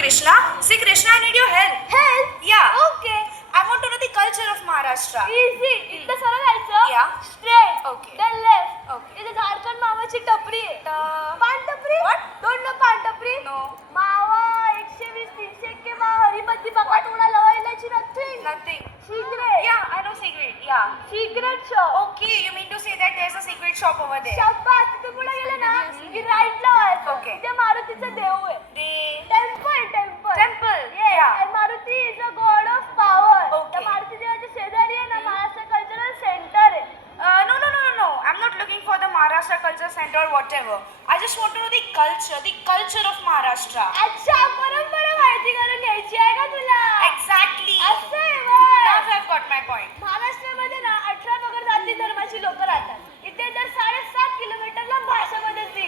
Krishna. See, Krishna, I need your help. Help? Yeah. Okay. I want to know the culture of Maharashtra. Easy. इथं सरळ जायचं. Yeah. Straight. Okay. Then left. Okay. इथे झारखंड मावाची टपरी आहे. पान टपरी? What? Don't know पान टपरी? No. मावा 120 300 के मावा हरिमती बकाट उडा लवायलाची nothing. Nothing. Secret. Yeah, I know secret. Yeah. Secret shop. Okay, you mean to say that there's a secret shop over there? शाबास. तिथे पुढे गेले ना की right ला व्हायचं. Okay. ते मारुतीचं देव आहे. The Temple. temple. Yes. Yeah. And Maruti is a god of power. Okay. त्या मारुती देवाच्या शेजारी आहे ना महाराष्ट्र कल्चरल सेंटर आहे. No. I'm not looking for the Maharashtra Culture Center or whatever. I just want to know the culture of Maharashtra. अच्छा, परंपरा माहिती करून घ्यायची आहे का तुला? Exactly. असं आहे बघ. Now I've got my point. महाराष्ट्रामध्ये ना 18 पगड जाती धर्माची लोक राहतात. इथे तर 7.5 किलोमीटरला भाषा बदलते.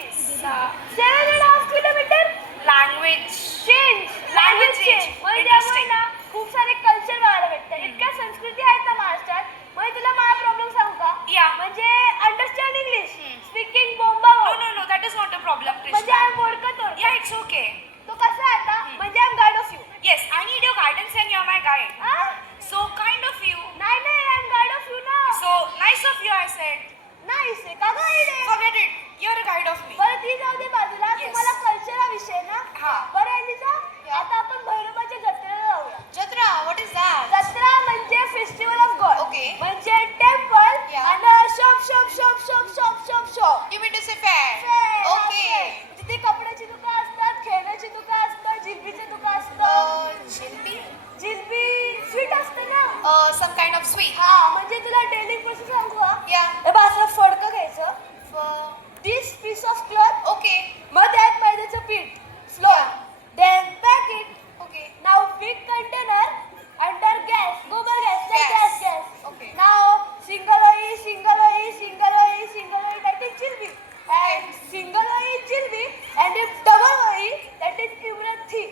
7.5 किलोमीटर Language. Language change. म्हणजे त्यामुळे Interesting. ना खूप सारे कल्चर बघायला भेटतात. इतक्या संस्कृती आहेत ना महाराष्ट्रात. म्हणजे तुला माझा प्रॉब्लेम सांगू का? Yeah. म्हणजे अंडरस्टँड इंग्लिश, स्पीकिंग No, बोंबा. that is not a problem, म्हणजे Krishna. आय एम बोरकतोर. Yeah, it's okay. तो कसा आहे आता? म्हणजे I am guide of you. Yes, I need your guidance and you're my guide. So kind of you. नाही नाही, I am guide of you ना. So nice of you, I said. नाही से का गाईड आहे? Forget it. You're a guide of me. बरं ती जाऊ दे बाजूला. Yes. तुम्हाला कल्चर हा विषय ना. हा. बरं अलिसा, Yeah. आता आपण भैरवाच्या जत्रेला जाऊया. Jatra, what is that? जत्रा म्हणजे फेस्टिवल ऑफ गॉड. Okay. म्हणजे टेम्पल Yeah. आणि shop. You mean to say fair? Okay. तिथे कपड्याची दुकान असतात, खेळण्याची दुकान असतात, जिलबीची दुकान असतात. Jilbi? जिलबी स्वीट असते ना. Some kind of sweet. हा, म्हणजे तुला डेली प्रोसेस सांगू का? Yeah. हे बघ, असं फडकं घ्यायचं. This piece of cloth. Okay. मग त्यात मैद्याचं पीठ. Flour. Then pack it. Okay. Now big container under gas. गोबर gas. Gas. Okay. Now single ओई. That is jilbi. And single oil is jilbi. And if double oil, that is imrati.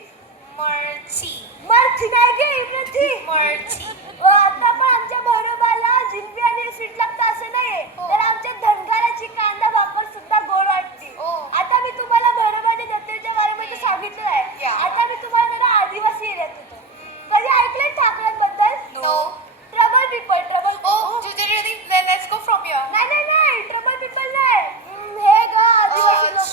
मरथी नाही गे, इमरथी. Marchi. आता पण आमच्या भैरवाला जिलबी आणि sweet लागतं असं नाहीये. हो. तर आमच्या धनगराची कांदा भाकर सुद्धा गोड वाटते. हो. आता मी तुम्हाला भैरवाच्या जत्रेच्या बारेमध्ये सांगितलं आहे. Yeah. आता मी तुम्हाला जरा आदिवासी एरियात होतो. कधी ऐकलंय ठाकऱ्यांबद्दल? No. Trouble people. Oh, let's go from here. नाही ट्रबल पीपल नाही. हे ग आदिवासी लोक.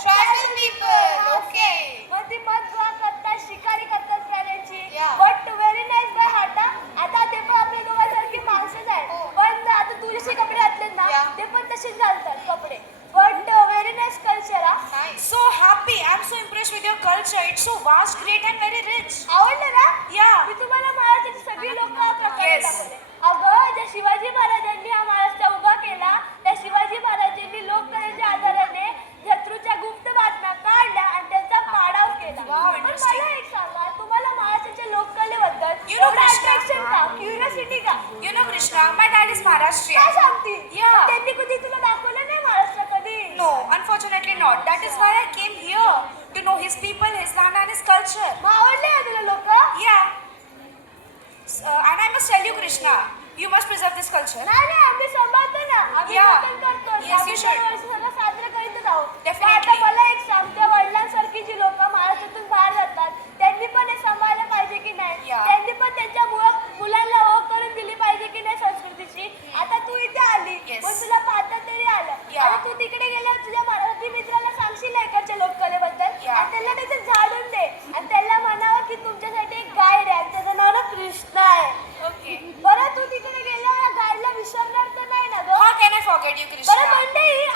Tribal people. Okay. मग ती मध गोळा करतात, शिकारी करतात प्राण्यांची. Yeah. But very nice bye हाटा. आता ते पण आपल्या दोघांसारखी माणसंच आहेत. हो. पण आता तू जसे कपडे घातलेत ना, Yeah. ते पण तसेच घालतात कपडे. बट व्हेरी नाईस कल्चर हा. Nice. So happy. I'm so impressed with your culture. It's so vast, great, and very rich. आवडलं ना? Yeah. मी तुम्हाला महाराष्ट्राची सगळी लोक प्रकारे Yes. दाखवले. अगं, ज्या शिवाजी महाराजांनी हा महाराष्ट्र उभा केला, त्या शिवाजी महाराजांनी लोककलेच्या आधाराने शत्रूच्या गुप्त बातम्या काढल्या आणि त्यांचा पाडाव केला. Wow, पण interesting. मला एक सांगा, तुम्हाला महाराष्ट्राच्या लोककलेबद्दल You know, एवढं Krishna, अट्रॅक्शन का? क्युरियोसिटी का? You know, Krishna, my dad is काय Maharashtrian. सांगती? Yeah. पण त्यांनी कधी तुला दाखवलं नाही महाराष्ट्र कधी? No, unfortunately not. That is why I came here to know his people, his land, and his culture. मग आवडले का तुला लोक? Yeah. And I must tell you, Krishna, you must preserve this culture. नाही आम्ही सांभाळतो ना. आम्ही Yeah. जतन करतो. Yes, आम्ही you should. दरवर्षी सगळं साजरं करीतच आहोत. Definitely. पण आता मला एक सांगते, वडिलांसारखी जी लोक महाराष्ट्रातून बाहेर जातात, त्यांनी पण हे सांभाळलं पाहिजे की नाही? Yeah. त्यांनी पण त्यांच्या मुलांना ओळख करून दिली पाहिजे की नाही संस्कृतीची? आता तू इथे आली, Yes. पण तुला पाहता तरी आलं. Yeah. आता तू तिकडे गेल्यावर तुझ्या मराठी मित्राला सांगशील ना इकडच्या लोककलेबद्दल? Yeah. आणि त्यांना त्याचं झाडून दे आणि त्यांना म्हणावं की तुमच्यासाठी एक गाईड आहे आणि त्याचं नाव ना कृष्णा आहे. Okay. बरं, तू तिकडे गेल्यावर गाईडला विसरणार तर नाही ना गं? How can I forget you, बरं Krishna? मंडळी,